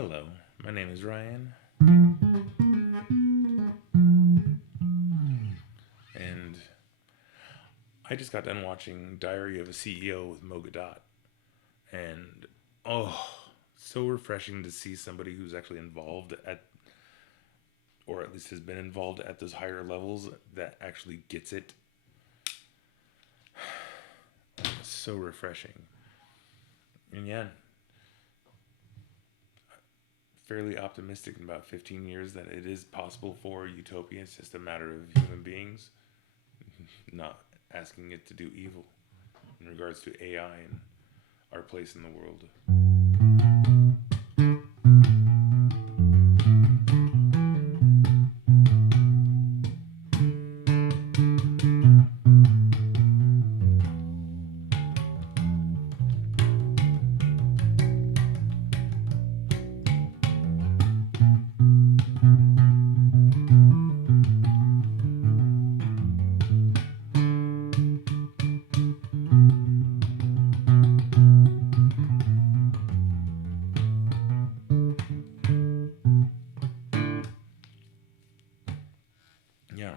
Hello, my name is Ryan, and I just got done watching Diary of a CEO with Mo Gadot, and oh, so refreshing to see somebody who's actually involved at, or at least has been involved at those higher levels that actually gets it. So refreshing. And yeah, fairly optimistic in about 15 years that it is possible for utopia. It's just a matter of human beings not asking it to do evil in regards to AI and our place in the world. Yeah,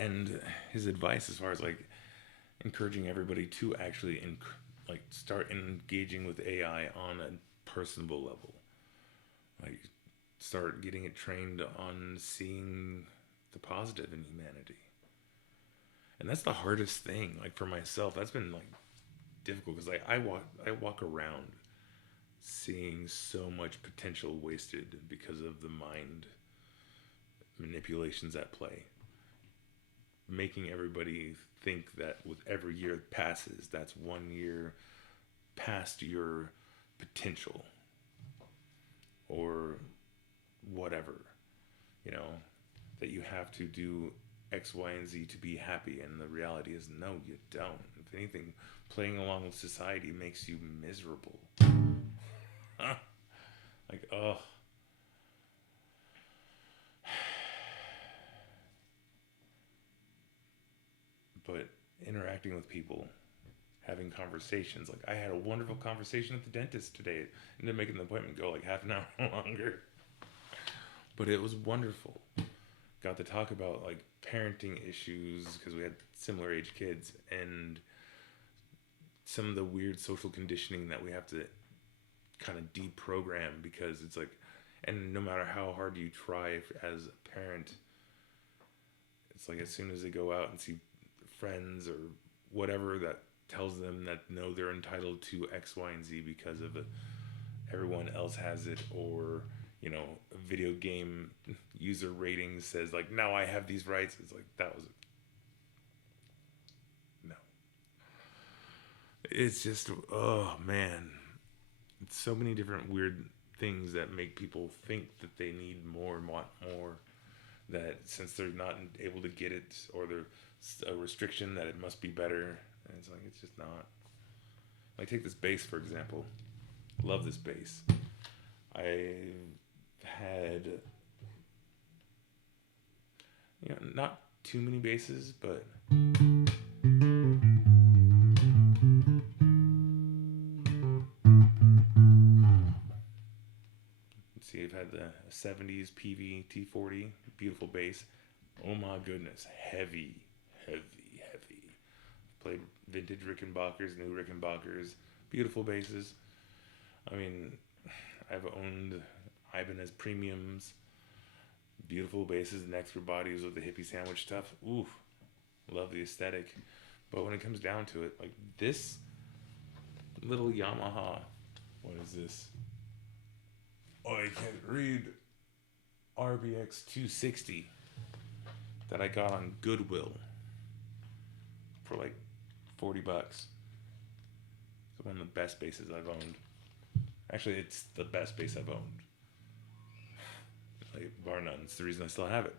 and his advice as far as like encouraging everybody to actually start engaging with AI on a personable level, like start getting it trained on seeing the positive in humanity. And that's the hardest thing, like for myself. That's been like difficult because like I walk around seeing so much potential wasted because of the mind manipulations at play, making everybody think that with every year that passes, that's 1 year past your potential or whatever, that you have to do X, Y, and Z to be happy. And the reality is, no, you don't. If anything, playing along with society makes you miserable. Like, oh. But interacting with people, having conversations. Like, I had a wonderful conversation at the dentist today. Ended up making the appointment go like half an hour longer. But it was wonderful. Got to talk about like parenting issues because we had similar age kids and some of the weird social conditioning that we have to kind of deprogram, because it's like, and no matter how hard you try as a parent, it's like as soon as they go out and see friends or whatever that tells them that no, they're entitled to X, Y, and Z because of it, everyone else has it, or a video game user rating says like, now I have these rights. It's like, that was no. It's just, oh man, it's so many different weird things that make people think that they need more and want more, that since they're not able to get it, or there's a restriction that it must be better. And it's like, it's just not. Like, take this bass for example. Love this bass. I've had not too many basses, but let's see, I've had the 70s PV T40, beautiful bass. Oh my goodness, heavy. Played vintage Rickenbackers, new Rickenbackers, beautiful basses. I mean, I've owned Ibanez premiums, beautiful basses and extra bodies with the hippie sandwich stuff. Ooh, love the aesthetic. But when it comes down to it, like this little Yamaha, what is this? Oh, I can't read. RBX 260 that I got on Goodwill for like $40. It's one of the best basses I've owned. Actually, it's the best bass I've owned. Like, bar none. It's the reason I still have it.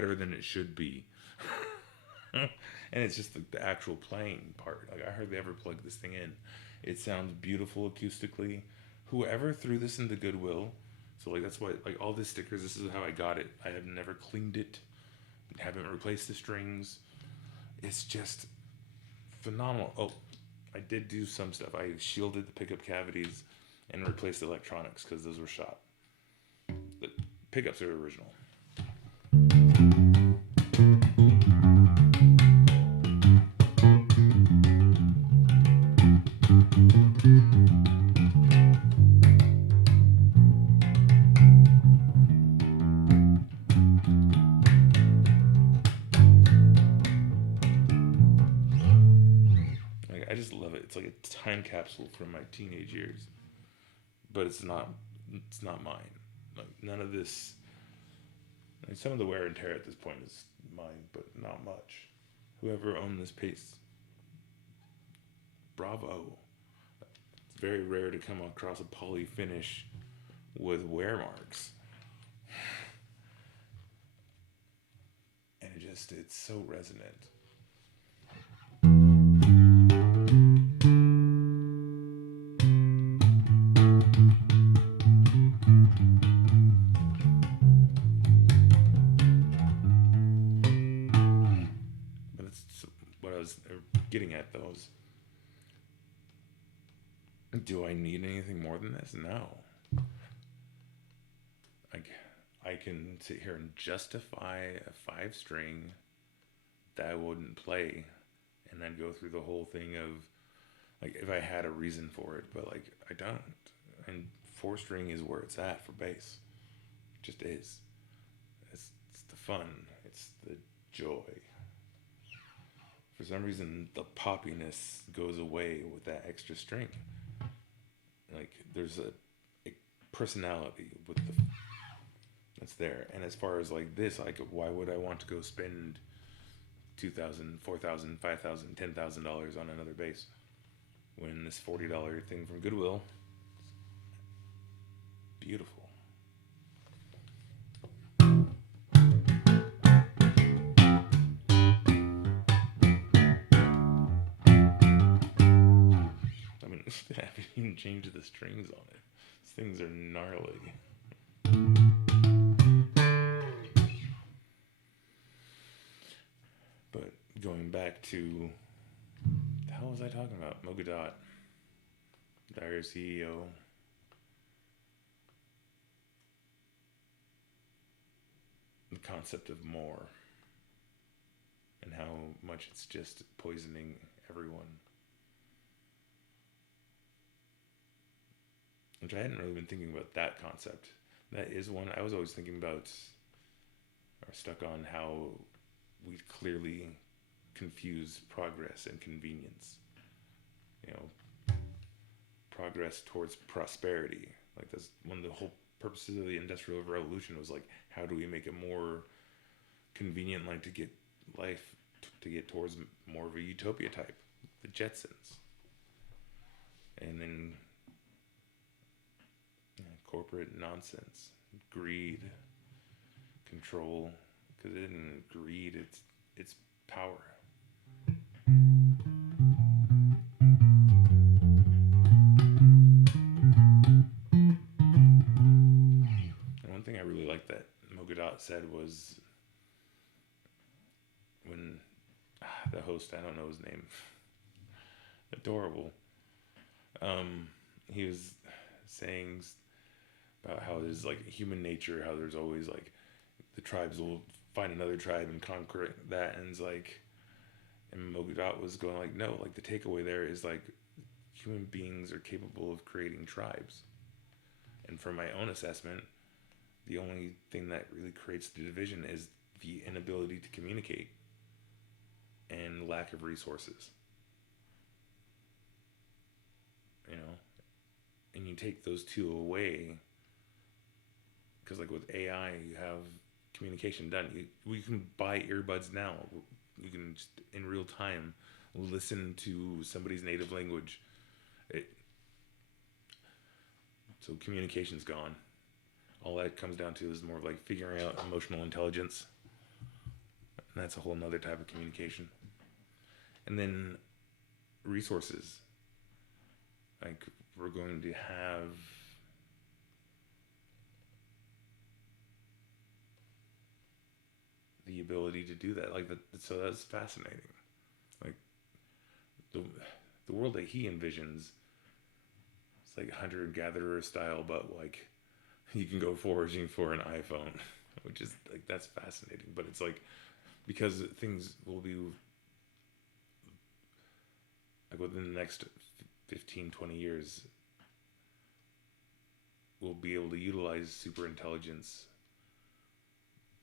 better than it should be. And it's just the actual playing part. Like, I hardly ever plug this thing in. It sounds beautiful acoustically. Whoever threw this into Goodwill, so like that's why, like, all these stickers, this is how I got it. I have never cleaned it, haven't replaced the strings. It's just phenomenal. Oh, I did do some stuff. I shielded the pickup cavities and replaced the electronics because those were shot. The pickups are original. Like, I just love it. It's like a time capsule from my teenage years, but it's not mine. Like, none of this. I mean, some of the wear and tear at this point is mine, but not much. Whoever owned this piece, bravo. It's very rare to come across a poly finish with wear marks. And it's so resonant. But that's what I was getting at, though. Do I need anything more than this? No. I can sit here and justify a 5-string that I wouldn't play, and then go through the whole thing of, like, if I had a reason for it, but, like, I don't. And 4-string is where it's at for bass. It just is. It's the fun. It's the joy. For some reason, the poppiness goes away with that extra string. Like, there's a personality with that's there. And as far as like this, like, why would I want to go spend $2,000, $4,000, $5,000, $10,000 on another bass when this $40 thing from Goodwill is beautiful? I mean, I haven't even changed the strings on it. These things are gnarly. But going back to, the hell was I talking about? Mogadot, Dire CEO. The concept of more, and how much it's just poisoning everyone. Which I hadn't really been thinking about that concept. That is one I was always thinking about, or stuck on, how we clearly confuse progress and convenience. You know, progress towards prosperity. Like, that's one of the whole purposes of the Industrial Revolution, was like, how do we make it more convenient, like, to get life, to get towards more of a utopia type, the Jetsons. And then corporate nonsense, greed, control, because it isn't greed, it's power. And one thing I really liked that Mogadot said was, when the host, I don't know his name, adorable, he was saying about how there's like human nature, how there's always like the tribes will find another tribe and conquer that, and it's like, and Mogadot was going like, no, like the takeaway there is like human beings are capable of creating tribes. And from my own assessment, the only thing that really creates the division is the inability to communicate and lack of resources. You know, and you take those two away, because like with AI, you have communication done. We can buy earbuds now. You can just in real time listen to somebody's native language. So communication's gone. All that comes down to is more of like figuring out emotional intelligence. And that's a whole nother type of communication. And then resources. Like, we're going to have the ability to do that. Like, so that's fascinating. Like, the world that he envisions, it's like hunter-gatherer style, but like you can go foraging for an iPhone, which is like, that's fascinating. But it's like, because things will be like within the next 15, 20 years, we'll be able to utilize super intelligence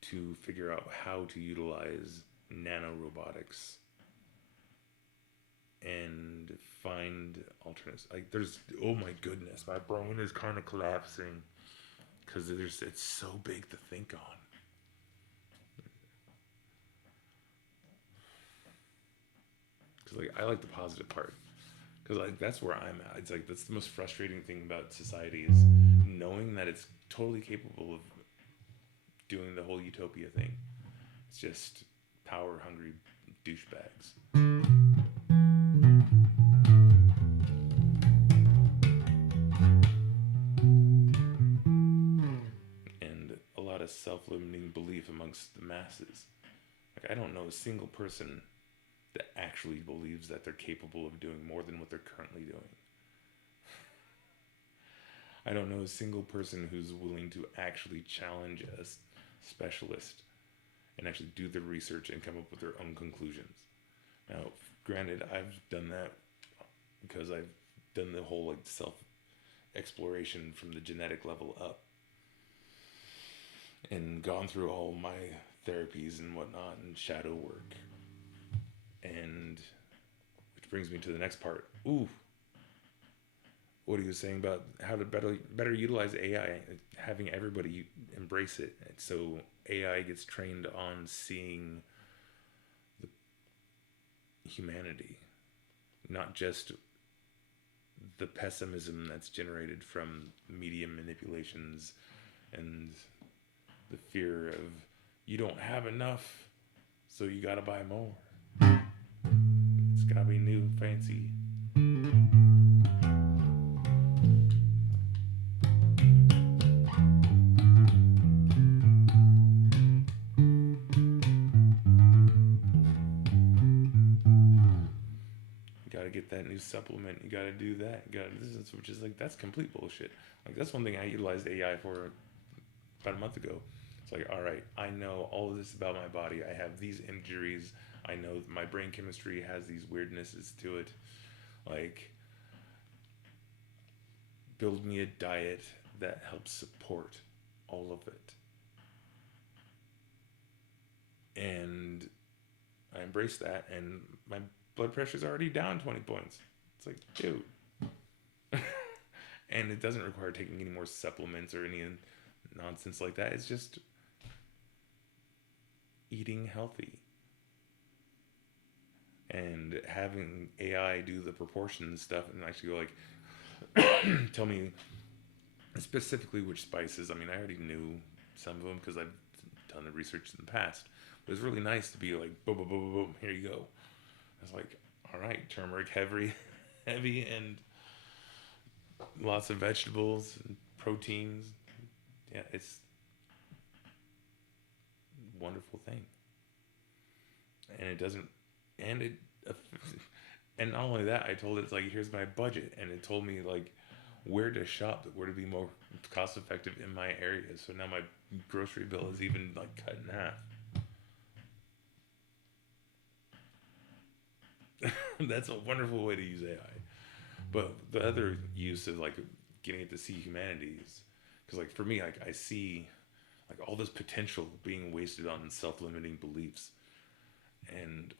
to figure out how to utilize nanorobotics and find alternatives. Like, there's, oh my goodness, my brain is kind of collapsing because it's so big to think on. Because like, I like the positive part, because like, that's where I'm at. It's like, that's the most frustrating thing about society, is knowing that it's totally capable of doing the whole utopia thing. It's just power hungry douchebags. And a lot of self-limiting belief amongst the masses. Like, I don't know a single person that actually believes that they're capable of doing more than what they're currently doing. I don't know a single person who's willing to actually challenge a specialist and actually do the research and come up with their own conclusions. Now, granted, I've done that because I've done the whole like self-exploration from the genetic level up and gone through all my therapies and whatnot and shadow work. And which brings me to the next part. Ooh, what he was saying about how to better utilize AI, having everybody embrace it. And so AI gets trained on seeing the humanity, not just the pessimism that's generated from media manipulations and the fear of, you don't have enough, so you gotta buy more. It's gotta be new, fancy. Get that new supplement, you gotta do that, you gotta do this, which is like, that's complete bullshit. Like, that's one thing I utilized AI for about a month ago. It's like, all right, I know all of this about my body, I have these injuries, I know my brain chemistry has these weirdnesses to it, like, build me a diet that helps support all of it. And I embraced that, and my blood pressure's already down 20 points. It's like, dude. And it doesn't require taking any more supplements or any nonsense like that. It's just eating healthy. And having AI do the proportions stuff and actually go like, tell me specifically which spices. I mean, I already knew some of them because I've done the research in the past. But it's really nice to be like, boom, boom, boom, boom, here you go. I was like, all right, turmeric heavy, and lots of vegetables and proteins. Yeah, it's a wonderful thing. And it doesn't, and it, and not only that, I told it, it's like, here's my budget, and it told me like where to shop, where to be more cost effective in my area. So now my grocery bill is even like cut in half. That's a wonderful way to use AI. But the other use of like getting it to see humanities, because like for me, like I see like all this potential being wasted on self-limiting beliefs, and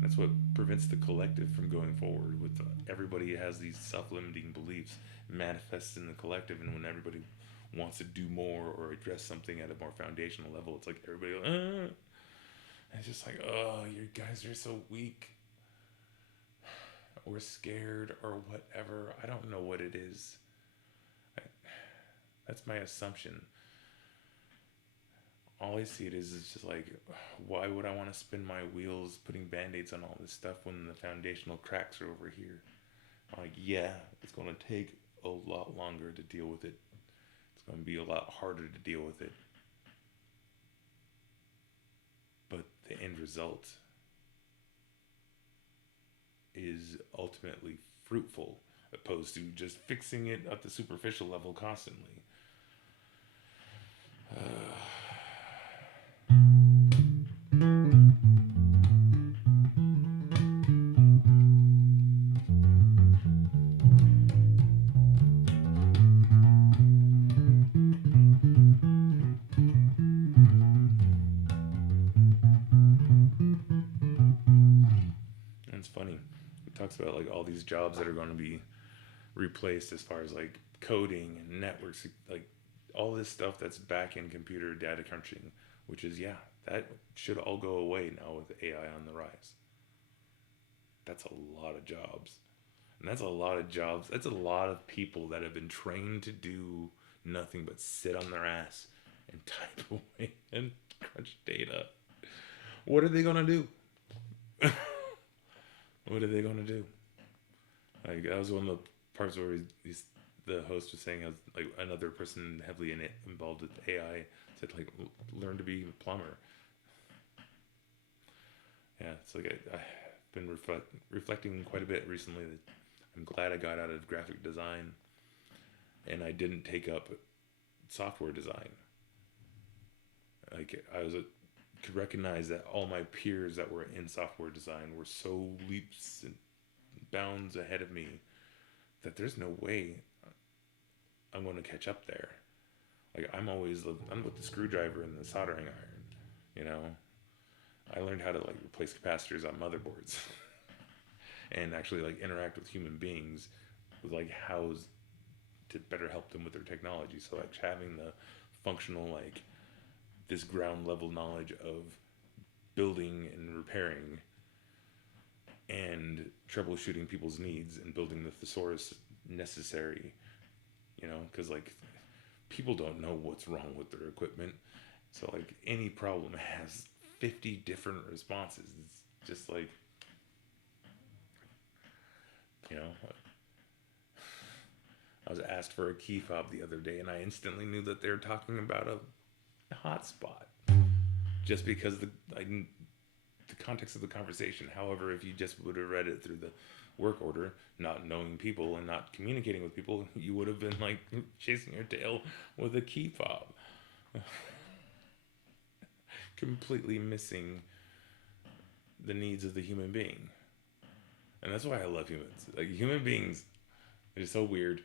that's what prevents the collective from going forward. With everybody has these self-limiting beliefs manifest in the collective, and when everybody wants to do more or address something at a more foundational level, it's like everybody it's just like, oh, you guys are so weak or scared or whatever. I don't know what it is. That's my assumption. all I see it is just like, why would I want to spin my wheels putting band-aids on all this stuff when the foundational cracks are over here? I'm like, yeah, it's going to take a lot longer to deal with it. It's going to be a lot harder to deal with it. But the end result is ultimately fruitful, opposed to just fixing it at the superficial level constantly. It's funny. It talks about like all these jobs that are going to be replaced as far as like coding and networks, like all this stuff that's back in computer data crunching, which is, yeah, that should all go away now with AI on the rise. That's a lot of jobs. And that's a lot of jobs. That's a lot of people that have been trained to do nothing but sit on their ass and type away and crunch data. What are they going to do? What are they going to do? Like, that was one of the parts where the host was saying, like, another person heavily involved with AI said, like, learn to be a plumber. Yeah, it's like I've been reflecting quite a bit recently that I'm glad I got out of graphic design and I didn't take up software design. Like, could recognize that all my peers that were in software design were so leaps and bounds ahead of me that there's no way I'm going to catch up there. Like, I'm with the screwdriver and the soldering iron, you know. I learned how to like replace capacitors on motherboards and actually like interact with human beings with like how to better help them with their technology. So like having the functional, like this ground level knowledge of building and repairing and troubleshooting people's needs and building the thesaurus necessary, you know, because like people don't know what's wrong with their equipment. So like any problem has 50 different responses. It's just like, you know, I was asked for a key fob the other day and I instantly knew that they were talking about a hotspot just because the context of the conversation. However, if you just would have read it through the work order, not knowing people and not communicating with people, you would have been like chasing your tail with a key fob. Completely missing the needs of the human being. And that's why I love humans. Like, human beings are so weird.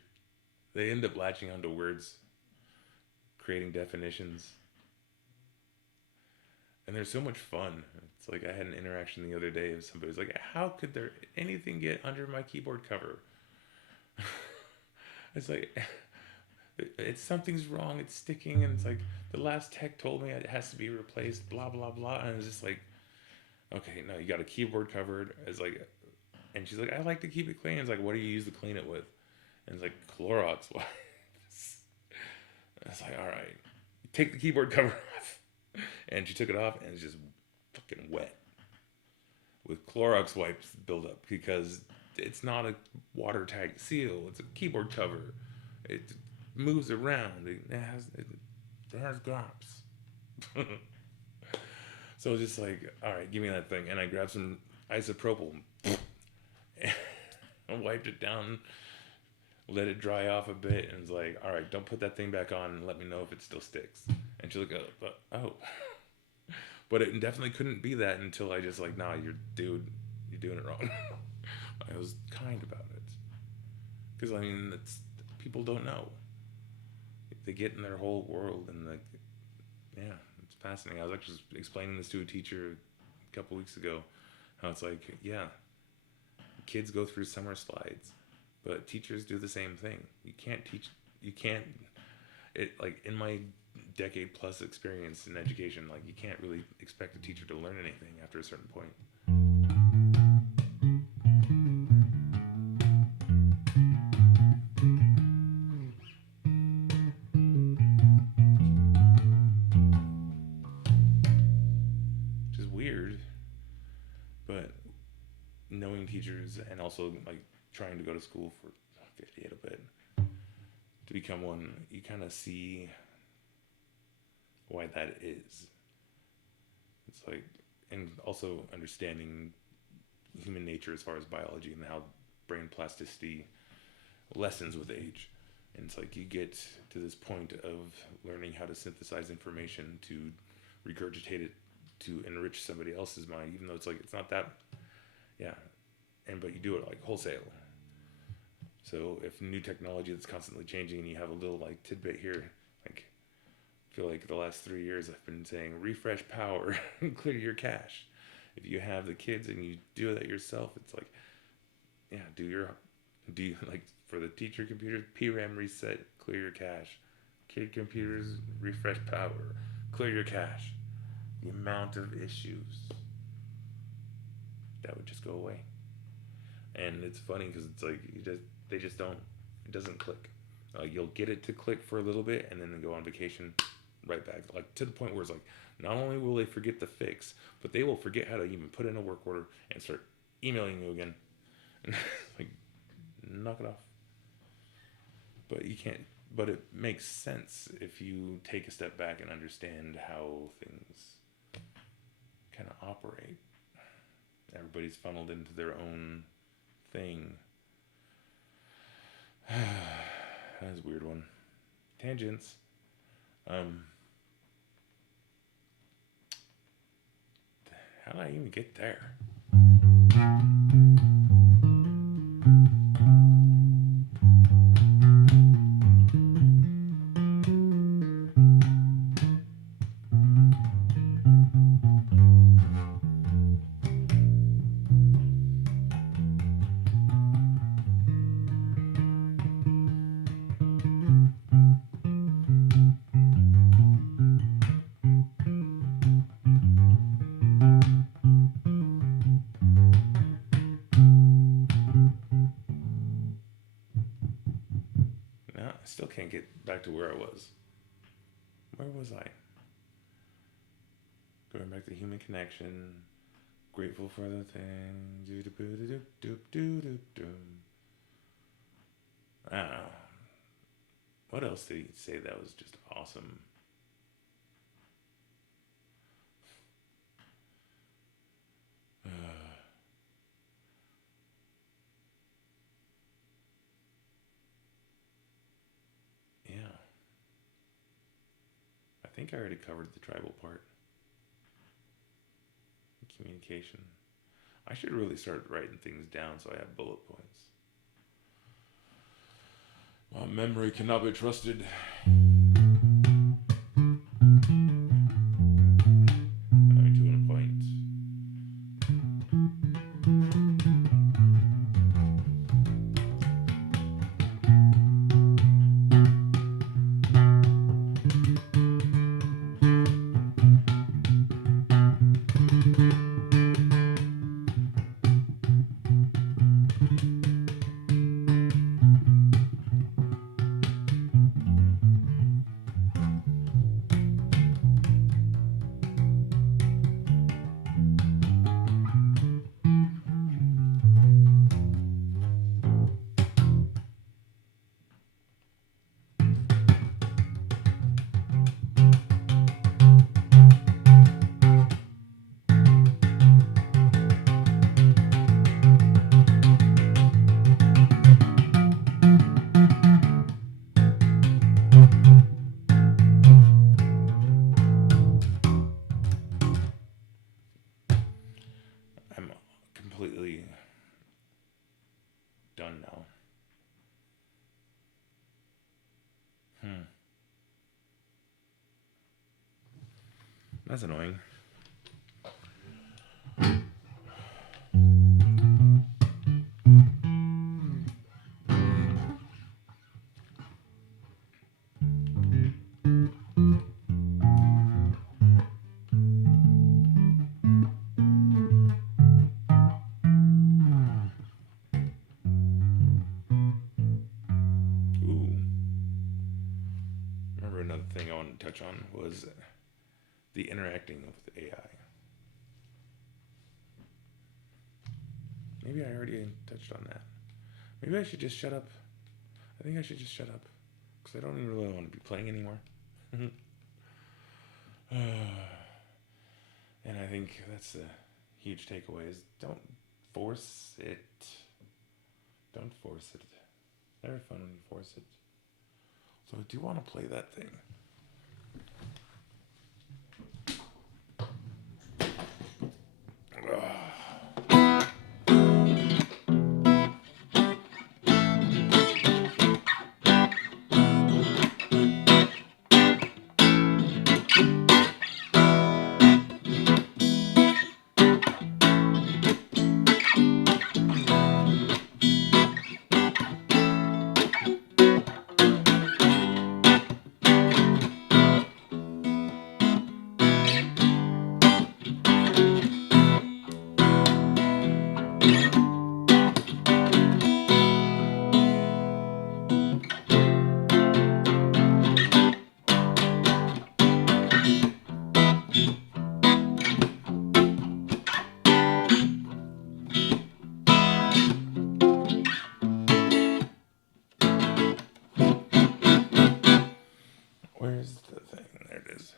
They end up latching onto words, creating definitions. And they're so much fun. It's like I had an interaction the other day of somebody was like, how could there anything get under my keyboard cover? It's like, something's wrong, it's sticking, and it's like, the last tech told me it has to be replaced, blah, blah, blah. And it's just like, okay, no, you got a keyboard covered. It's like, and she's like, I like to keep it clean. It's like, what do you use to clean it with? And it's like, Clorox wipes. It's like, all right, take the keyboard cover off. And she took it off, and it's just fucking wet with Clorox wipes buildup because it's not a watertight seal. It's a keyboard cover. It moves around. It has gaps. So it's just like, all right, give me that thing. And I grabbed some isopropyl and wiped it down, let it dry off a bit, and was like, all right, don't put that thing back on and let me know if it still sticks. And she looked at it, oh. But it definitely couldn't be that until I just like, nah, you're doing it wrong. I was kind about it. Because, I mean, people don't know. They get in their whole world and like, yeah, it's fascinating. I was actually explaining this to a teacher a couple weeks ago, how it's like, yeah, kids go through summer slides, but teachers do the same thing. Like in my decade plus experience in education, like you can't really expect a teacher to learn anything after a certain point. knowing teachers and also like trying to go to school for 58 a bit to become one, you kind of see why that is. It's like, and also understanding human nature as far as biology and how brain plasticity lessens with age. And it's like you get to this point of learning how to synthesize information to regurgitate it to enrich somebody else's mind, even though it's like it's not that, yeah. And but you do it like wholesale. So if new technology that's constantly changing and you have a little like tidbit here, like I feel like the last 3 years I've been saying refresh power and clear your cache. If you have the kids and you do that yourself, it's like, yeah, do you like for the teacher computers, PRAM reset, clear your cache. Kid computers, refresh power, clear your cache. The amount of issues that would just go away. And it's funny because it's like they just don't, it doesn't click. You'll get it to click for a little bit and then go on vacation right back, like to the point where it's like not only will they forget the fix, but they will forget how to even put in a work order and start emailing you again. Like, knock it off. But you can't, but it makes sense if you take a step back and understand how things kind of operate. Everybody's funneled into their own thing. That was a weird one. Tangents. How did I even get there? I still can't get back to where I was. Where was I? Going back to human connection. Grateful for the thing. I don't know. What else did he say that was just awesome? I think I already covered the tribal part. Communication. I should really start writing things down so I have bullet points. My memory cannot be trusted. I'm doing a point. I'm completely done now. That's annoying. Remember another thing I wanted to touch on was the interacting with AI. Maybe I already touched on that. Maybe I should just shut up. I think I should just shut up. Because I don't even really want to be playing anymore. And I think that's a huge takeaway is don't force it. Don't force it. Never fun when you force it. So I do want to play that thing. Where's the thing? There it is.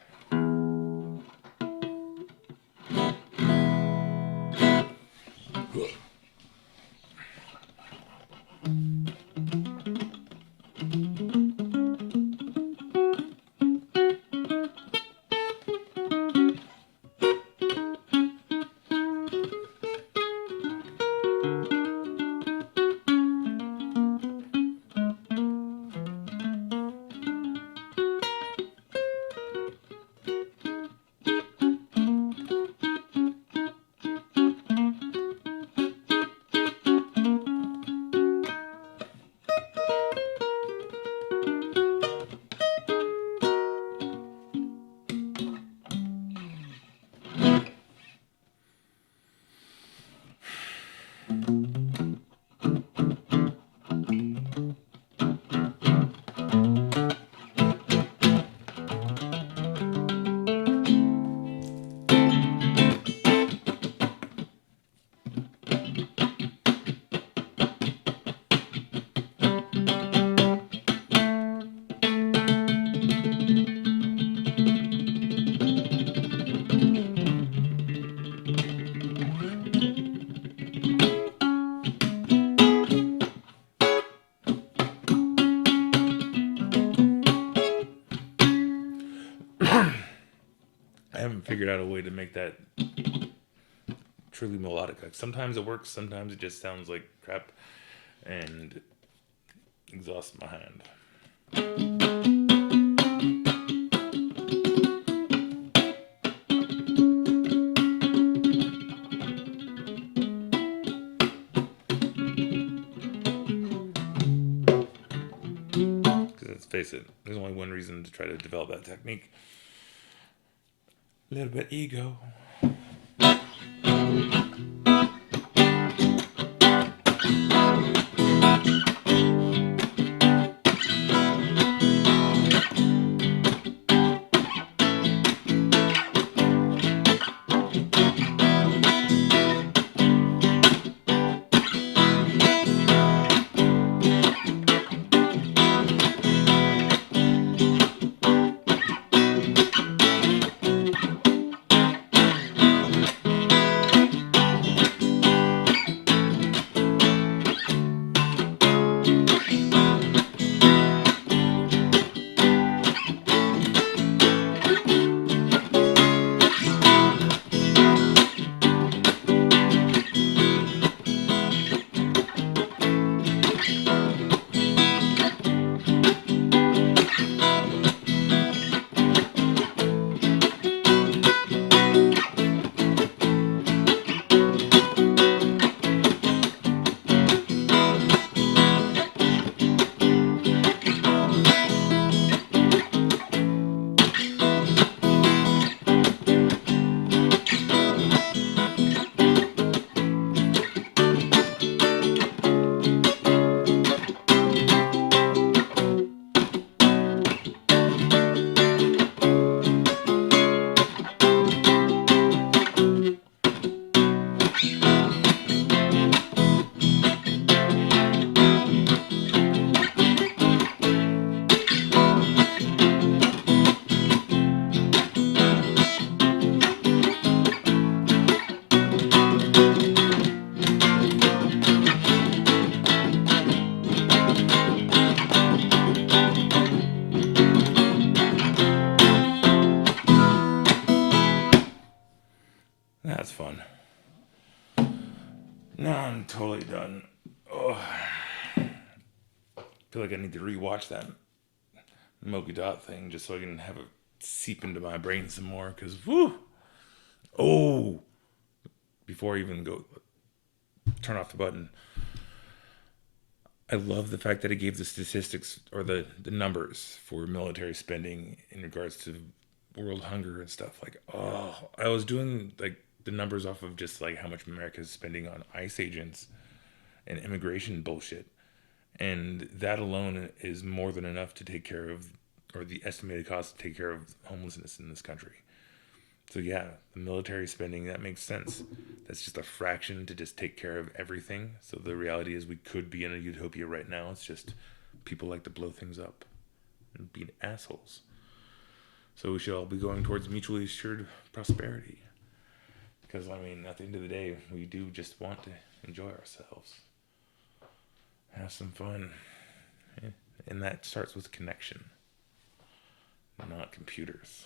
I haven't figured out a way to make that truly melodic. Like sometimes it works, sometimes it just sounds like crap and exhausts my hand. Because let's face it, there's only one reason to try to develop that technique. A little bit ego. that's fun. Now I'm totally done. Oh, I feel like I need to rewatch that Moki Dot thing just so I can have it seep into my brain some more. Because, whoo! Oh! Before I even go turn off the button, I love the fact that it gave the statistics or the numbers for military spending in regards to world hunger and stuff. Like, oh, I was doing like the numbers off of just like how much America is spending on ICE agents and immigration bullshit. And that alone is more than enough to take care of, or the estimated cost to take care of homelessness in this country. So yeah, the military spending, that makes sense. That's just a fraction to just take care of everything. So the reality is we could be in a utopia right now. It's just people like to blow things up and be assholes. So we should all be going towards mutually assured prosperity. Because, I mean, at the end of the day, we do just want to enjoy ourselves. Have some fun. And that starts with connection, not computers.